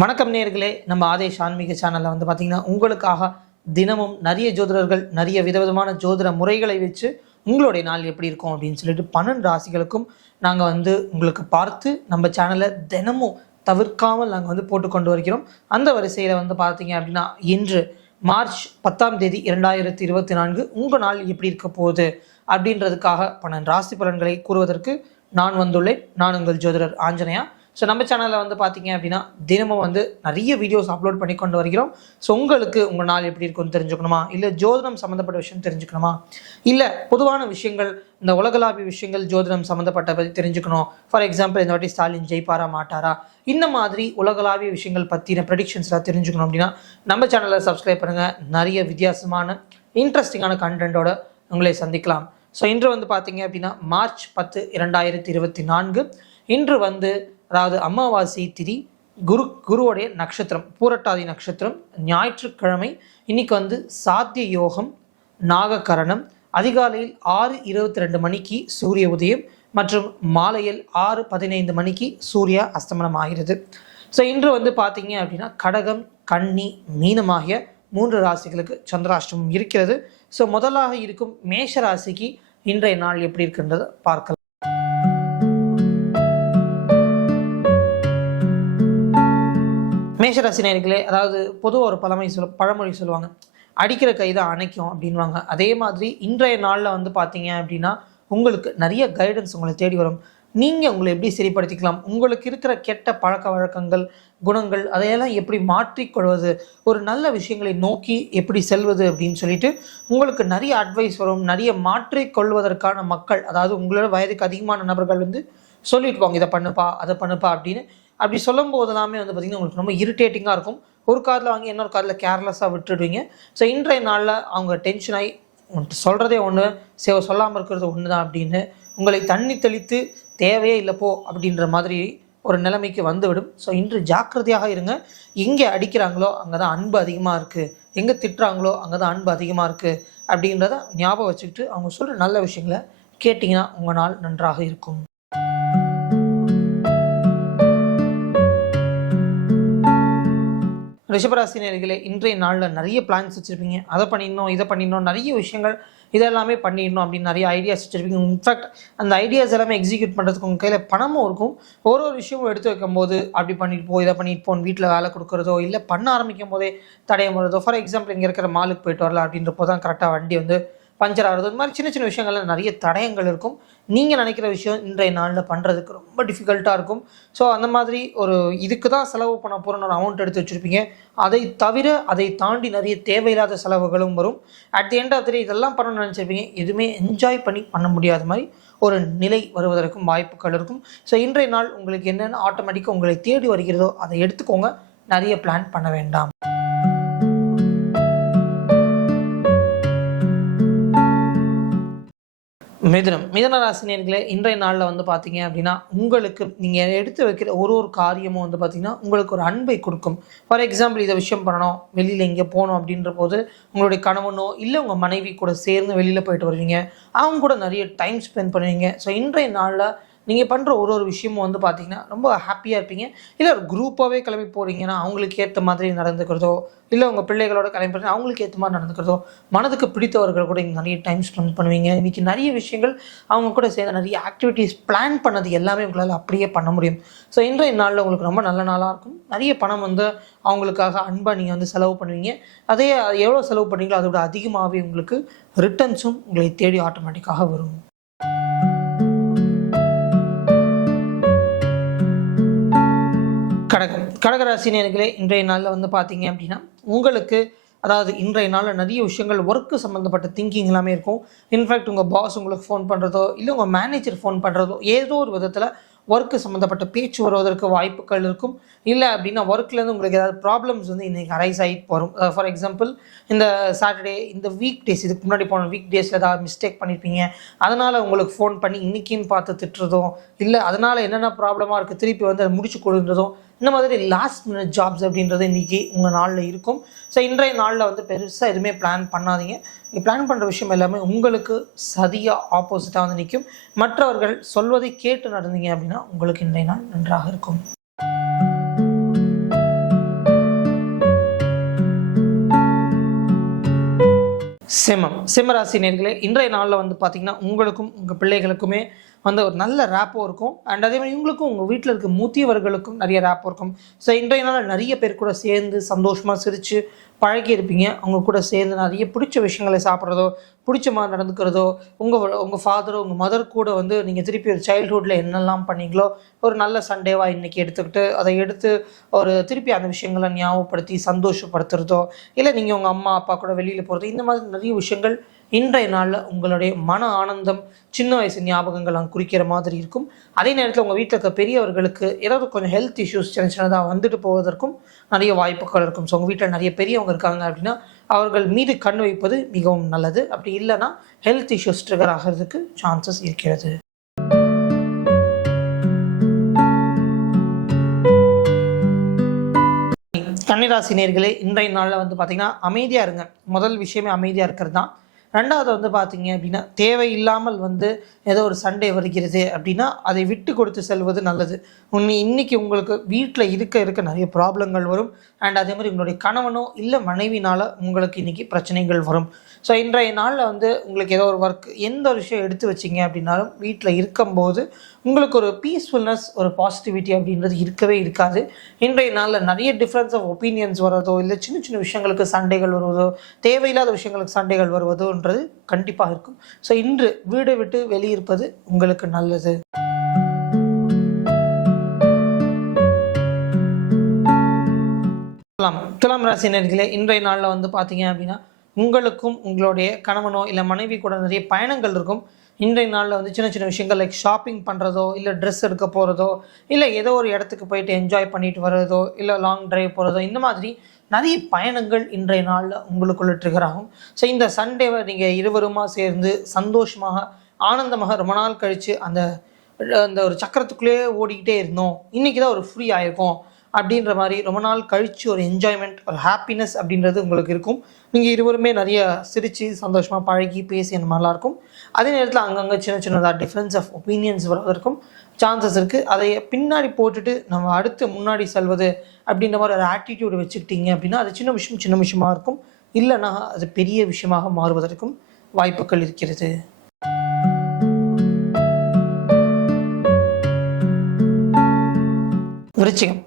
வணக்கம் நேயர்களே, நம்ம ஆதேஷ் ஆன்மீக சேனலில் பார்த்தீங்கன்னா உங்களுக்காக தினமும் நிறைய ஜோதிடர்கள் நிறைய விதவிதமான ஜோதிட முறைகளை வச்சு உங்களுடைய நாள் எப்படி இருக்கும் அப்படின்னு சொல்லிட்டு 12 ராசிகளுக்கும் நாங்கள் உங்களுக்கு பார்த்து நம்ம சேனலில் தினமும் தவிர்க்காமல் நாங்கள் போட்டு கொண்டு வருகிறோம். அந்த வரிசையில் பார்த்தீங்க அப்படின்னா இன்று மார்ச் 10ஆம் தேதி 2024 உங்கள் நாள் எப்படி இருக்க போகுது அப்படின்றதுக்காக 12 ராசி பலன்களை கூறுவதற்கு நான் வந்துள்ளேன். நான் உங்கள் ஜோதிடர் ஆஞ்சநேயா. ஸோ நம்ம சேனலில் பார்த்தீங்க அப்படின்னா தினமும் நிறைய வீடியோஸ் அப்லோட் பண்ணி கொண்டு வருகிறோம். ஸோ உங்களுக்கு உங்கள் நாள் எப்படி இருக்குன்னு தெரிஞ்சுக்கணுமா, இல்லை ஜோதிடம் சம்மந்தப்பட்ட விஷயம் தெரிஞ்சுக்கணுமா, இல்லை பொதுவான விஷயங்கள் இந்த உலகளாவிய விஷயங்கள் ஜோதிடம் சம்மந்தப்பட்ட பற்றி தெரிஞ்சுக்கணும். ஃபார் எக்ஸாம்பிள் இந்த வாட்டி ஸ்டாலின் ஜெயிப்பாரா மாட்டாரா, இந்த மாதிரி உலகளாவிய விஷயங்கள் பற்றின ப்ரெடிக்ஷன்ஸ்லாம் தெரிஞ்சுக்கணும் அப்படின்னா நம்ம சேனலை சப்ஸ்கிரைப் பண்ணுங்கள். நிறைய வித்தியாசமான இன்ட்ரெஸ்டிங்கான கண்டென்ட்டோட உங்களை சந்திக்கலாம். ஸோ இன்று பார்த்தீங்க அப்படின்னா மார்ச் 10, 2024 இன்று அதாவது அமாவாசை திதி, குருவோடைய நட்சத்திரம் பூரட்டாதி நட்சத்திரம், ஞாயிற்றுக்கிழமை. இன்னைக்கு சாத்திய யோகம், நாககரணம். அதிகாலையில் 6:22 மணிக்கு சூரிய உதயம் மற்றும் மாலையில் 6:15 மணிக்கு சூரிய அஸ்தமனம் ஆகிறது. ஸோ இன்று பார்த்தீங்க அப்படின்னா கடகம், கன்னி, மீனமாகிய 3 ராசிகளுக்கு சந்திராஷ்டமம் இருக்கிறது. ஸோ முதலாக இருக்கும் மேஷ ராசிக்கு இன்றைய நாள் எப்படி இருக்குன்றதை பார்க்கலாம். மேஷராசி நேயர்களே, அதாவது பொதுவாக ஒரு பழமொழி சொல்லுவாங்க, அடிக்கிற கை தான் அணைக்கும் அப்படின்வாங்க. அதே மாதிரி இன்றைய நாளில் பார்த்தீங்க அப்படின்னா உங்களுக்கு நிறைய கைடன்ஸ் உங்களை தேடி வரும். நீங்கள் உங்களை எப்படி சரிப்படுத்திக்கலாம், உங்களுக்கு இருக்கிற கெட்ட பழக்க வழக்கங்கள், குணங்கள், அதையெல்லாம் எப்படி மாற்றிக்கொள்வது, ஒரு நல்ல விஷயங்களை நோக்கி எப்படி செல்வது அப்படின்னு சொல்லிட்டு உங்களுக்கு நிறைய அட்வைஸ் வரும். நிறைய மாற்றிக்கொள்வதற்கான மக்கள், அதாவது உங்களோட வயதுக்கு அதிகமான நபர்கள் சொல்லிட்டு போவாங்க, இதை பண்ணுப்பா அதை பண்ணுப்பா அப்படின்னு. அப்படி சொல்லும் போது எல்லாமே பார்த்திங்கன்னா உங்களுக்கு ரொம்ப இரிட்டேட்டிங்காக இருக்கும். ஒரு காதில் வாங்கி இன்னொரு காதில் கேர்லெஸ்ஸாக விட்டுடுவீங்க. ஸோ இன்றைய நாளில் அவங்க டென்ஷன் ஆகி சொல்கிறதே ஒன்று, சொல்லாமல் இருக்கிறது ஒன்று தான் அப்படின்னு உங்களை தண்ணி தெளித்து தேவையே இல்லைப்போ அப்படின்ற மாதிரி ஒரு நிலைமைக்கு வந்துவிடும். ஸோ இன்று ஜாக்கிரதையாக இருங்க. எங்கே அடிக்கிறாங்களோ அங்கே தான் அன்பு அதிகமாக இருக்குது, எங்கே திட்டுறாங்களோ அங்கே தான் அன்பு அதிகமாக இருக்குது அப்படின்றத ஞாபகம் வச்சுக்கிட்டு அவங்க சொல்கிற நல்ல விஷயங்களை கேட்டிங்கன்னா உங்கள் நாள் நன்றாக இருக்கும். ரிஷபராசினியர்களே, இன்றைய நாளில் நிறைய பிளான்ஸ் வச்சுருப்பீங்க. அதை பண்ணிடணும், இதை பண்ணிடணும், நிறைய விஷயங்கள் இதெல்லாமே பண்ணிடணும் அப்படின்னு நிறைய ஐடியாஸ் வச்சுருப்பீங்க. இன்ஃபேக்ட் அந்த ஐடியாஸ் எல்லாமே எக்ஸிக்யூட் பண்ணுறதுக்கு உங்கள் கையில் பணமும் இருக்கும். ஒரு விஷயமும் எடுத்து வைக்கும் போது அப்படி பண்ணிட்டு போ, இதை பண்ணிட்டு போன்னு வீட்டில் வேலை கொடுக்குறதோ, இல்லை பண்ண ஆரம்பிக்கும் போதே தடையம் வருதோ. ஃபார் எக்ஸாம்பிள் இங்கே இருக்கிற மாலுக்கு போயிட்டு வரல அப்படின்றப்போ தான் கரெக்டாக வண்டி பஞ்சர் ஆகிறது. இந்த மாதிரி சின்ன சின்ன விஷயங்கள்ல நிறைய தடயங்கள் இருக்கும். நீங்கள் நினைக்கிற விஷயம் இன்றைய நாளில் பண்ணுறதுக்கு ரொம்ப டிஃபிகல்ட்டாக இருக்கும். ஸோ அந்த மாதிரி ஒரு இதுக்கு தான் செலவு பண்ண போகிறோன்னு ஒரு அமௌண்ட் எடுத்து வச்சுருப்பீங்க. அதை தவிர அதை தாண்டி நிறைய தேவையில்லாத செலவுகளும் வரும். At the end of the day இதெல்லாம் பண்ணணும்னு நினச்சிருப்பீங்க, எதுவுமே என்ஜாய் பண்ண முடியாத மாதிரி ஒரு நிலை வருவதற்கும் வாய்ப்புகள் இருக்கும். ஸோ இன்றைய நாள் உங்களுக்கு என்னென்ன ஆட்டோமேட்டிக்காக உங்களை தேடி வருகிறதோ அதை எடுத்துக்கோங்க. நிறைய பிளான் பண்ண வேண்டாம். மிதுன ராசினியர்களே, இன்றைய நாளில் பார்த்தீங்க அப்படின்னா உங்களுக்கு நீங்கள் எடுத்து வைக்கிற ஒரு காரியமும் பார்த்தீங்கன்னா உங்களுக்கு ஒரு அன்பை கொடுக்கும். ஃபார் எக்ஸாம்பிள் இதை விஷயம் பண்ணணும், வெளியில் இங்கே போகணும் அப்படின்ற போது உங்களுடைய கணவனோ இல்லை உங்கள் மனைவி கூட சேர்ந்து வெளியில் போயிட்டு வருவீங்க. அவங்க கூட நிறைய டைம் ஸ்பெண்ட் பண்ணுவீங்க. ஸோ இன்றைய நாளில் நீங்கள் பண்ணுற ஒரு விஷயமும் பார்த்தீங்கன்னா ரொம்ப ஹாப்பியாக இருப்பீங்க. இல்லை ஒரு குரூப்பாகவே கிளம்பி போகிறீங்கன்னா அவங்களுக்கு ஏற்ற மாதிரி நடந்துக்கிறதோ, இல்லை உங்கள் பிள்ளைகளோட கிளம்பி போகிறீங்க அவங்களுக்கு ஏற்ற மாதிரி நடந்துக்கிறதோ, மனதுக்கு பிடித்தவர்கள் கூட இங்கே நிறைய டைம் ஸ்பெண்ட் பண்ணுவீங்க. இன்றைக்கி நிறைய விஷயங்கள் அவங்க கூட சேர்ந்து நிறைய ஆக்டிவிட்டீஸ் பிளான் பண்ணது எல்லாமே உங்களால் அப்படியே பண்ண முடியும். ஸோ இன்றைய நாளில் உங்களுக்கு ரொம்ப நல்ல நாளாக இருக்கும். நிறைய பணம் அவங்களுக்காக அன்பாக நீங்கள் செலவு பண்ணுவீங்க. அதே எவ்வளோ செலவு பண்ணுறீங்களோ அதோட அதிகமாகவே உங்களுக்கு ரிட்டர்ன்ஸும் உங்களை தேடி ஆட்டோமேட்டிக்காக வரும். கடகராசினியர்களே, இன்றைய நாளில் பார்த்தீங்க அப்படின்னா உங்களுக்கு அதாவது இன்றைய நாளில் நிறைய விஷயங்கள் ஒர்க்கு சம்மந்தப்பட்ட திங்கிங் எல்லாமே இருக்கும். இன்ஃபேக்ட் உங்கள் பாஸ் உங்களுக்கு ஃபோன் பண்ணுறதோ இல்லை உங்கள் மேனேஜர் ஃபோன் பண்ணுறதோ ஏதோ ஒரு விதத்தில் ஒர்க்கு சம்மந்தப்பட்ட பேச்சு வருவதற்கு வாய்ப்புகள் இருக்கும். இல்லை அப்படின்னா ஒர்க்லேருந்து உங்களுக்கு ஏதாவது ப்ராப்ளம்ஸ் இன்றைக்கி அரைஸ் ஆகிட்டு வரும். ஃபார் எக்ஸாம்பிள் இந்த சாட்டர்டே, இந்த வீக் டேஸ், இதுக்கு முன்னாடி போன வீக் டேஸில் ஏதாவது மிஸ்டேக் பண்ணியிருப்பீங்க. அதனால் உங்களுக்கு ஃபோன் பண்ணி இன்றைக்கின்னு பார்த்து திட்டுறதும், இல்லை அதனால் என்னென்ன ப்ராப்ளமாக இருக்குது திருப்பி அதை முடிச்சு கொடுன்றதும், இந்த மாதிரி லாஸ்ட் மினிட் ஜாப்ஸ் அப்படின்றது இன்றைக்கி உங்கள் நாளில் இருக்கும். ஸோ இன்றைய நாளில் பெருசாக எதுவுமே பிளான் பண்ணாதீங்க. நீங்கள் பிளான் பண்ணுற விஷயம் எல்லாமே உங்களுக்கு சதியாக ஆப்போசிட்டாக நிற்கும். மற்றவர்கள் சொல்வதை கேட்டு நடந்தீங்க அப்படின்னா உங்களுக்கு இன்றைய நாள் நன்றாக இருக்கும். சிம்மராசி நேர்களே, இன்றைய நாளில் வந்து பார்த்தீங்கன்னா உங்களுக்கும் உங்கள் பிள்ளைகளுக்குமே வந்து ஒரு நல்ல ரேப்போ இருக்கும். அண்ட் அதே மாதிரி உங்களுக்கும் உங்கள் வீட்டில் இருக்க மூத்தியவர்களுக்கும் நிறைய ரேப்போ இருக்கும். ஸோ இன்றைய நாள் நிறைய பேர் கூட சேர்ந்து சந்தோஷமாக சிரித்து பழகி இருப்பீங்க. அவங்க கூட சேர்ந்து நிறைய பிடிச்ச விஷயங்களை சாப்பிட்றதோ, பிடிச்ச மாதிரி நடந்துக்கிறதோ, உங்கள் ஃபாதரோ உங்கள் மதர் கூட வந்து நீங்கள் திருப்பி ஒரு சைல்ட்ஹுட்டில் என்னெல்லாம் பண்ணீங்களோ ஒரு நல்ல சண்டேவாக இன்றைக்கி எடுத்துக்கிட்டு அதை எடுத்து ஒரு திருப்பி அந்த விஷயங்களை ஞாபகப்படுத்தி சந்தோஷப்படுத்துறதோ, இல்லை நீங்கள் உங்கள் அம்மா அப்பா கூட வெளியில் போகிறது, இந்த மாதிரி நிறைய விஷயங்கள் இன்றைய நாளில் உங்களுடைய மன ஆனந்தம், சின்ன வயசு ஞாபகங்கள் அங்கே குறிக்கிற மாதிரி இருக்கும். அதே நேரத்தில் உங்கள் வீட்டில் இருக்க பெரியவர்களுக்கு ஏதாவது கொஞ்சம் ஹெல்த் இஷ்யூஸ் சின்ன சின்னதாக வந்துட்டு போவதற்கும் நிறைய வாய்ப்புகள் இருக்கும். ஸோ உங்கள் வீட்டில் நிறைய பெரியவங்க இருக்காங்க அப்படின்னா அவர்கள் மீது கண் வைப்பது மிகவும் நல்லது. அப்படி இல்லைன்னா ஹெல்த் இஷ்யூஸ் ட்ரிகர் ஆகிறதுக்கு சான்சஸ் இருக்கிறது. கன்னிராசி நேயர்களே, இன்றைய நாளில் வந்து பார்த்திங்கன்னா அமைதியாக இருங்க. முதல் விஷயமே அமைதியாக இருக்கிறது தான். ரெண்டாவது வந்து பார்த்தீங்க அப்படின்னா தேவையில்லாமல் வந்து ஏதோ ஒரு சண்டே வருகிறது அப்படின்னா அதை விட்டு கொடுத்து செல்வது நல்லது. இன்னைக்கு உங்களுக்கு வீட்டில் இருக்க நிறைய ப்ராப்ளங்கள் வரும். அண்ட் அதே மாதிரி உங்களுடைய கணவனோ இல்லை மனைவினால் உங்களுக்கு இன்றைக்கி பிரச்சனைகள் வரும். ஸோ இன்றைய நாளில் வந்து உங்களுக்கு ஏதோ ஒரு ஒர்க் எந்த ஒரு விஷயம் எடுத்து வச்சிங்க அப்படின்னாலும் வீட்டில் இருக்கும்போது உங்களுக்கு ஒரு பீஸ்ஃபுல்னஸ், ஒரு பாசிட்டிவிட்டி அப்படின்றது இருக்கவே இருக்காது. இன்றைய நாளில் நிறைய டிஃப்ரென்ஸ் ஆஃப் ஒப்பீனியன்ஸ் வரதோ, இல்லை சின்ன சின்ன விஷயங்களுக்கு சண்டைகள் வருவதோ, தேவையில்லாத விஷயங்களுக்கு சண்டைகள் வருவதோன்றது கண்டிப்பாக இருக்கும். ஸோ இன்று வீடை விட்டு வெளியிருப்பது உங்களுக்கு நல்லது. துலாம் ராசினர்களே, இன்றைய நாளில் வந்து பார்த்தீங்க அப்படின்னா உங்களுக்கும் உங்களுடைய கணவனோ இல்லை மனைவி கூட நிறைய பயணங்கள் இருக்கும். இன்றைய நாளில் வந்து சின்ன சின்ன விஷயங்கள் லைக் ஷாப்பிங் பண்ணுறதோ, இல்லை ட்ரெஸ் எடுக்க போகிறதோ, இல்லை ஏதோ ஒரு இடத்துக்கு போயிட்டு என்ஜாய் பண்ணிட்டு வர்றதோ, இல்லை லாங் ட்ரைவ் போகிறதோ, இந்த மாதிரி நிறைய பயணங்கள் இன்றைய நாளில் உங்களுக்குள்ள ட்ரிகர் ஆகும். ஸோ இந்த சண்டேவை நீங்கள் இருவருமா சேர்ந்து சந்தோஷமாக ஆனந்தமாக ரொம்ப நாள் கழித்து அந்த அந்த ஒரு சக்கரத்துக்குள்ளேயே ஓடிக்கிட்டே இருந்தோம், இன்றைக்கி தான் ஒரு ஃப்ரீ ஆகிருக்கும் அப்படின்ற மாதிரி ரொம்ப நாள் கழித்து ஒரு என்ஜாய்மெண்ட், ஒரு ஹாப்பினஸ் அப்படின்றது உங்களுக்கு இருக்கும். நீங்கள் இருவருமே நிறைய சிரித்து சந்தோஷமாக பழகி பேசி அந்த மாதிரிலாம் இருக்கும். அதே நேரத்தில் அங்கங்கே சின்ன சின்னதாக டிஃப்ரென்ஸ் ஆஃப் ஒப்பீனியன்ஸ் வருவதற்கும் சான்சஸ் இருக்குது. அதை பின்னாடி போட்டுட்டு நம்ம அடுத்து முன்னாடி செல்வது அப்படின்ற மாதிரி ஒரு ஆட்டிடியூடு வச்சுக்கிட்டீங்க அப்படின்னா அது சின்ன விஷயமாக இருக்கும். இல்லைன்னா அது பெரிய விஷயமாக மாறுவதற்கும் வாய்ப்புகள் இருக்கிறது.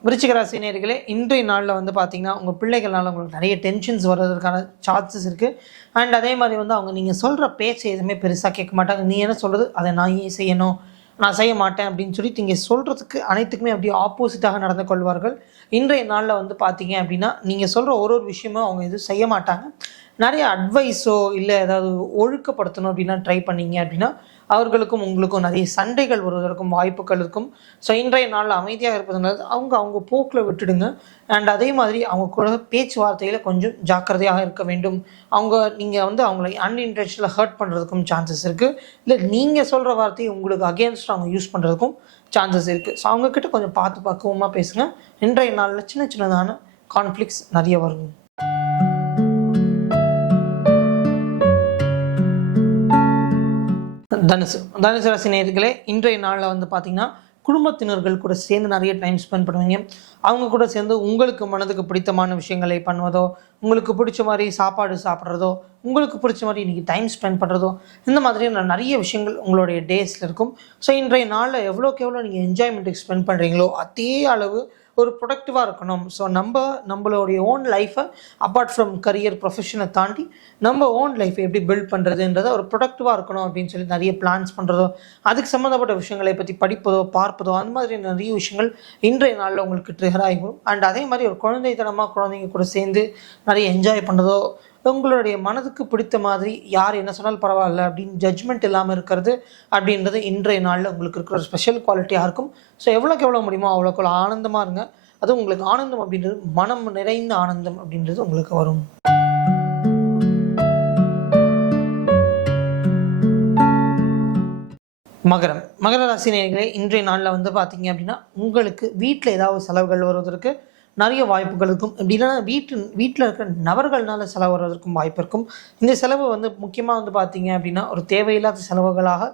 விருச்சிக ராசி நேயர்களே, இன்றைய நாளில் வந்து பார்த்தீங்கன்னா உங்கள் பிள்ளைகள்னால உங்களுக்கு நிறைய டென்ஷன்ஸ் வர்றதுக்கான சான்சஸ் இருக்குது. அண்ட் அதே மாதிரி வந்து அவங்க நீங்கள் சொல்கிற பேச்சை எதுவுமே பெருசாக கேட்க மாட்டாங்க. நீ என்ன சொல்கிறது அதை நான் ஏன் செய்யணும், நான் செய்ய மாட்டேன் அப்படின்னு சொல்லிட்டு நீங்கள் சொல்கிறதுக்கு அனைத்துக்குமே அப்படியே ஆப்போசிட்டாக நடந்து கொள்வார்கள். இன்றைய நாளில் வந்து பார்த்தீங்க அப்படின்னா நீங்கள் சொல்கிற ஒரு விஷயமும் அவங்க எதுவும் செய்ய மாட்டாங்க. நிறைய அட்வைஸோ இல்லை ஏதாவது ஒழுக்கப்படுத்தணும் அப்படின்னா ட்ரை பண்ணீங்க அப்படின்னா அவர்களுக்கும் உங்களுக்கும் நிறைய சண்டைகள் வருவதற்கும் வாய்ப்புகள் இருக்கும். ஸோ இன்றைய நாளில் அமைதியாக இருப்பதுனால அவங்க போக்கில் விட்டுடுங்க. அண்ட் அதே மாதிரி அவங்க கூட பேச்சுவார்த்தையில் கொஞ்சம் ஜாக்கிரதையாக இருக்க வேண்டும். நீங்கள் வந்து அவங்கள அன்இன்டென்ஷனலாக ஹர்ட் பண்ணுறதுக்கும் சான்சஸ் இருக்குது. இல்லை நீங்கள் சொல்கிற வார்த்தையை உங்களுக்கு அகேன்ஸ்ட் அவங்க யூஸ் பண்ணுறதுக்கும் சான்சஸ் இருக்குது. ஸோ அவங்கக்கிட்ட கொஞ்சம் பார்த்து பக்குவமாக பேசுங்க. இன்றைய நாளில் சின்னதான கான்ஃப்ளிக்ஸ் நிறைய வரும். தனுசு ராசி நேயர்களே, இன்றைய நாளில் வந்து பார்த்தீங்கன்னா குடும்பத்தினர்கள் கூட சேர்ந்து நிறைய டைம் ஸ்பெண்ட் பண்ணுவீங்க. அவங்க கூட சேர்ந்து உங்களுக்கு மனதுக்கு பிடித்தமான விஷயங்களை பண்ணுவதோ, உங்களுக்கு பிடிச்ச மாதிரி சாப்பாடு சாப்பிட்றதோ, உங்களுக்கு பிடிச்ச மாதிரி இன்றைக்கி டைம் ஸ்பெண்ட் பண்ணுறதோ, இந்த மாதிரி நிறைய விஷயங்கள் உங்களுடைய டேஸில் இருக்கும். ஸோ இன்றைய நாளில் எவ்வளோக்கு எவ்வளோ நீங்கள் என்ஜாய்மெண்ட்டுக்கு ஸ்பெண்ட் பண்ணுறீங்களோ அதே அளவு ஒரு ப்ரொடக்டிவாக இருக்கணும். ஸோ நம்மளுடைய ஓன் லைஃப்பை அப்பார்ட் ஃப்ரம் கரியர் ப்ரொஃபஷனை தாண்டி நம்ம ஓன் லைஃப்பை எப்படி பில்ட் பண்ணுறதுன்றதை ஒரு ப்ரொடக்டிவாக இருக்கணும் அப்படின்னு சொல்லி நிறைய பிளான்ஸ் பண்ணுறதோ, அதுக்கு சம்மந்தப்பட்ட விஷயங்களை பற்றி படிப்பதோ பார்ப்பதோ, அந்த மாதிரி நிறைய விஷயங்கள் இன்றைய நாளில் உங்களுக்கு ட்ரிகர் ஆகிடும். அண்ட் அதே மாதிரி ஒரு குழந்தைங்க கூட சேர்ந்து நிறைய என்ஜாய் பண்ணுறதோ, உங்களுடைய மனதுக்கு பிடித்த மாதிரி யார் என்ன சொன்னாலும் பரவாயில்ல அப்படின்னு ஜட்ஜ்மெண்ட் இல்லாமல் இருக்கிறது அப்படின்றது இன்றைய நாளில் உங்களுக்கு இருக்கிற ஒரு ஸ்பெஷல் குவாலிட்டியாக இருக்கும். ஸோ எவ்வளோக்கு எவ்வளோ முடியுமோ அவ்வளோக்கு ஆனந்தமாக இருங்க. அதுவும் உங்களுக்கு ஆனந்தம் அப்படின்றது மனம் நிறைந்த ஆனந்தம் அப்படின்றது உங்களுக்கு வரும். மகர ராசி நேயர்களே, இன்றைய நாளில் வந்து பார்த்தீங்க அப்படின்னா உங்களுக்கு வீட்டில் ஏதாவது செலவுகள் வருவதற்கு நிறைய வாய்ப்புகள் இருக்கும். இப்படி இல்லைன்னா வீட்டில் இருக்கிற நபர்கள்னால செலவு வருவதற்கும் வாய்ப்பு இருக்கும். இந்த செலவு வந்து முக்கியமாக வந்து பார்த்தீங்க அப்படின்னா ஒரு தேவையில்லாத செலவுகளாக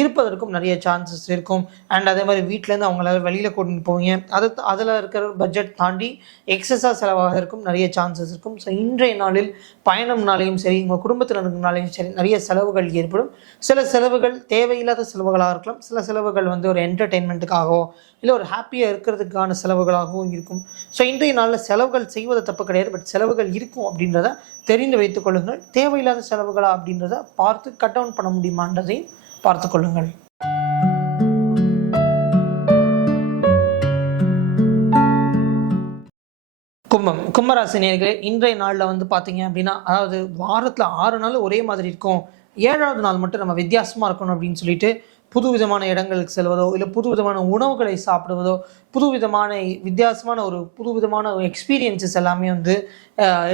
இருப்பதற்கும் நிறைய சான்சஸ் இருக்கும். அண்ட் அதே மாதிரி வீட்டிலேருந்து அவங்களால வெளியில் கூட்டிகிட்டு போவீங்க. அதில் இருக்கிற பட்ஜெட் தாண்டி எக்ஸஸாக செலவாகிறதுக்கும் நிறைய சான்சஸ் இருக்கும். ஸோ இன்றைய நாளில் பயணம்னாலையும் சரி, உங்கள் குடும்பத்தினருக்குனாலையும் சரி நிறைய செலவுகள் ஏற்படும். சில செலவுகள் தேவையில்லாத செலவுகளாக இருக்கலாம். சில செலவுகள் ஒரு என்டர்டெயின்மெண்ட்டுக்காகவோ இல்லை ஒரு ஹாப்பியாக இருக்கிறதுக்கான செலவுகளாகவும் இருக்கும். ஸோ இன்றைய நாளில் செலவுகள் செய்வது தப்பு கிடையாது. பட் செலவுகள் இருக்கும் அப்படின்றத தெரிந்து வைத்துக் கொள்ளுங்கள். தேவையில்லாத செலவுகளா அப்படின்றத பார்த்து கட் டவுன் பண்ண முடியுமான்றதையும் பார்த்து கொள்ளுங்கள். கும்பராசி நேயர்களே, இன்றைய நாளில் பார்த்தீங்க அப்படின்னா, அதாவது வாரத்தில் 6 நாள் ஒரே மாதிரி இருக்கும். 7வது நாள் மட்டும் நம்ம வித்தியாசமாக இருக்கணும் அப்படின்னு சொல்லிட்டு புது விதமான இடங்களுக்கு செல்வதோ இல்லை புது விதமான உணவுகளை சாப்பிடுவதோ புது வித்தியாசமான புது விதமான எக்ஸ்பீரியன்ஸஸ் எல்லாமே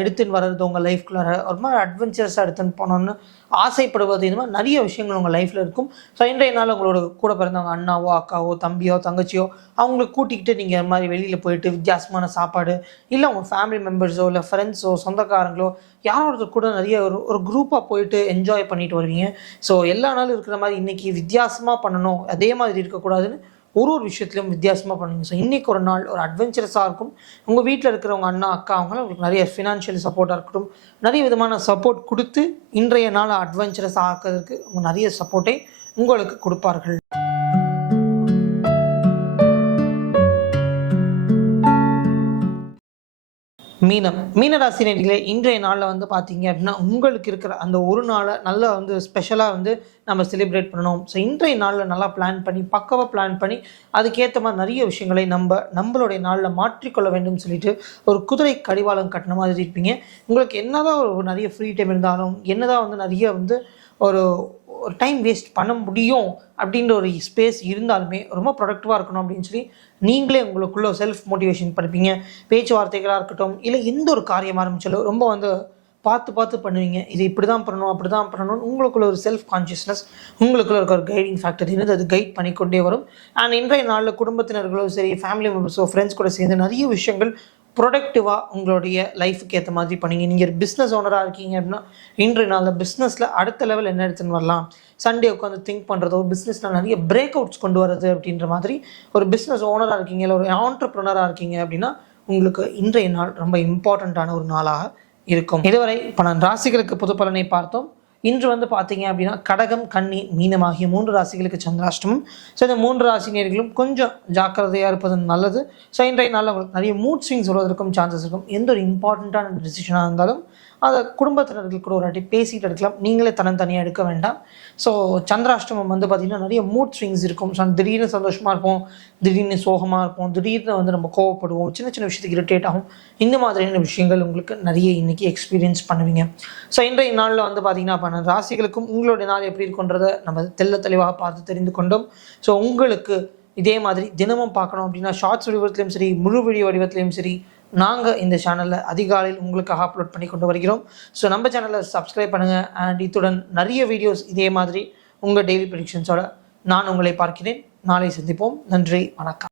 எடுத்துன்னு வர்றது உங்கள் லைஃப்குள்ளார ஒரு மாதிரி அட்வென்ச்சரஸாக எடுத்துன்னு போனோன்னு ஆசைப்படுவது, இந்த மாதிரி நிறைய விஷயங்கள் உங்கள் லைஃப்பில் இருக்கும். ஸோ இன்றைய நாள் உங்களோட கூட பிறந்தவங்க அண்ணாவோ அக்காவோ தம்பியோ தங்கச்சியோ அவங்களுக்கு கூட்டிக்கிட்டு நீங்கள் இந்த மாதிரி வெளியில் போயிட்டு வித்தியாசமான சாப்பாடு இல்லை உங்கள் ஃபேமிலி மெம்பர்ஸோ இல்லை ஃப்ரெண்ட்ஸோ சொந்தக்காரங்களோ யாரோட கூட நிறைய ஒரு குரூப்பாக போயிட்டு என்ஜாய் பண்ணிட்டு வருவீங்க. ஸோ எல்லா நாளும் இருக்கிற மாதிரி இன்றைக்கி வித்தியாசமாக பண்ணணும், அதே மாதிரி இருக்கக்கூடாதுன்னு ஒரு விஷயத்துலையும் வித்தியாசமாக பண்ணுவீங்க. ஸோ இன்றைக்கி ஒரு நாள் ஒரு அட்வென்ச்சரஸாக இருக்கும். உங்கள் வீட்டில் இருக்கிறவங்க அண்ணா அக்கா அவங்களாம் உங்களுக்கு நிறைய ஃபினான்ஷியல் சப்போர்ட்டாக இருக்கட்டும், நிறைய விதமான சப்போர்ட் கொடுத்து இன்றைய நாள் அட்வென்ச்சரஸ் ஆக்கிறதுக்கு அவங்க நிறைய சப்போர்ட்டை உங்களுக்கு கொடுப்பார்கள். மீனராசி நேயர்களே, இன்றைய நாளில் பார்த்தீங்க அப்படின்னா உங்களுக்கு இருக்கிற அந்த ஒரு நாளை நல்லா ஸ்பெஷலாக நம்ம செலிப்ரேட் பண்ணணும். ஸோ இன்றைய நாளில் நல்லா பக்காவாக பிளான் பண்ணி அதுக்கேற்ற மாதிரி நிறைய விஷயங்களை நம்மளுடைய நாளில் மாற்றிக்கொள்ள வேண்டும் சொல்லிட்டு ஒரு குதிரை கடிவாளம் கட்டின மாதிரி இருப்பீங்க. உங்களுக்கு என்னதான் நிறைய ஃப்ரீ டைம் இருந்தாலும், என்னதான் நிறைய ஒரு டைம் வேஸ்ட் பண்ண முடியும் அப்படின்ற ஒரு ஸ்பேஸ் இருந்தாலுமே ரொம்ப ப்ரொடக்டிவாக இருக்கணும் அப்படின்னு சொல்லி நீங்களே உங்களுக்குள்ள செல்ஃப் மோட்டிவேஷன் படிப்பீங்க. பேச்சுவார்த்தைகளாக இருக்கட்டும் இல்லை எந்த ஒரு காரியம் ஆரம்பிச்சாலும் ரொம்ப பார்த்து பண்ணுவீங்க. இது இப்படி தான் பண்ணணும் அப்படி தான் பண்ணணும். உங்களுக்குள்ள ஒரு செல்ஃப் கான்ஷியஸ்னஸ் உங்களுக்குள்ள இருக்க ஒரு கைடிங் ஃபேக்டர் இருந்து அது கைட் பண்ணிக்கொண்டே வரும். அண்ட் இன்றைய நாளில் குடும்பத்தினர்களோ சரி, ஃபேமிலி மெம்பர்ஸோ ஃப்ரெண்ட்ஸ் கூட சேர்ந்து நிறைய விஷயங்கள் ப்ரொடக்டிவாக உங்களுடைய லைஃபுக்கு ஏற்ற மாதிரி பண்ணிங்க. நீங்கள் பிஸ்னஸ் ஓனராக இருக்கீங்க அப்படின்னா இன்றைய நாளில் பிஸ்னஸில் அடுத்த லெவல் என்ன எடுத்துன்னு வரலாம், சண்டே உட்காந்து திங்க் பண்ணுறதோ, பிஸ்னஸில் நிறைய பிரேக் அவுட்ஸ் கொண்டு வரது அப்படின்ற மாதிரி ஒரு பிஸ்னஸ் ஓனராக இருக்கீங்க இல்லை ஒரு ஆண்டர்ப்ரனராக இருக்கீங்க அப்படின்னா உங்களுக்கு இன்றைய நாள் ரொம்ப இம்பார்ட்டண்ட்டான ஒரு நாளாக இருக்கும். இதுவரை 12 ராசிகளுக்கு பொது பலனை பார்த்தோம். இன்று பார்த்தீங்க அப்படின்னா கடகம், கன்னி, மீனம் ஆகிய 3 ராசிகளுக்கு சந்திராஷ்டமம். ஸோ இந்த 3 ராசி நேயர்களும் கொஞ்சம் ஜாக்கிரதையாக இருப்பது நல்லது. ஸோ இன்றைய நாளில் உங்களுக்கு நிறைய மூட் ஸ்விங்ஸ் வருவதற்கும் சான்சஸ் இருக்கும். எந்த ஒரு இம்பார்ட்டண்ட்டான டிசிஷனாக இருந்தாலும் அதை குடும்பத்தினர்கள் கூட ஒரு வாட்டி பேசிகிட்டு எடுக்கலாம். நீங்களே தனியாக எடுக்க வேண்டாம். ஸோ சந்திராஷ்டமம் பார்த்திங்கன்னா நிறைய மூட் ஸ்விங்ஸ் இருக்கும். ஸோ திடீர்னு சந்தோஷமாக இருப்போம், திடீர்னு சோகமாக இருப்போம், திடீர்னு நம்ம கோவப்படுவோம், சின்ன விஷயத்துக்கு இரிட்டேட் ஆகும். இந்த மாதிரியான விஷயங்கள் உங்களுக்கு நிறைய இன்றைக்கி எக்ஸ்பீரியன்ஸ் பண்ணுவீங்க. ஸோ இன்றைய நாளில் பார்த்திங்கன்னா 12 ராசிகளுக்கும் உங்களுடைய நாள் எப்படி இருக்குன்றதை நம்ம தெளிவாக பார்த்து தெரிந்து கொண்டோம். ஸோ உங்களுக்கு இதே மாதிரி தினமும் பார்க்கணும் அப்படின்னா ஷார்ட்ஸ் வடிவத்திலையும் சரி, முழு வீடியோ வடிவத்திலையும் சரி, நாங்கள் இந்த சேனலில் அதிகாலையில் உங்களுக்காக அப்லோட் பண்ணி கொண்டு வருகிறோம். ஸோ நம்ம சேனலை சப்ஸ்கிரைப் பண்ணுங்கள். அண்ட் இத்துடன் நிறைய வீடியோஸ் இதே மாதிரி உங்கள் டெய்லி ப்ரெடிக்ஷன்ஸோட நான் உங்களை பார்க்கிறேன். நாளை சந்திப்போம். நன்றி, வணக்கம்.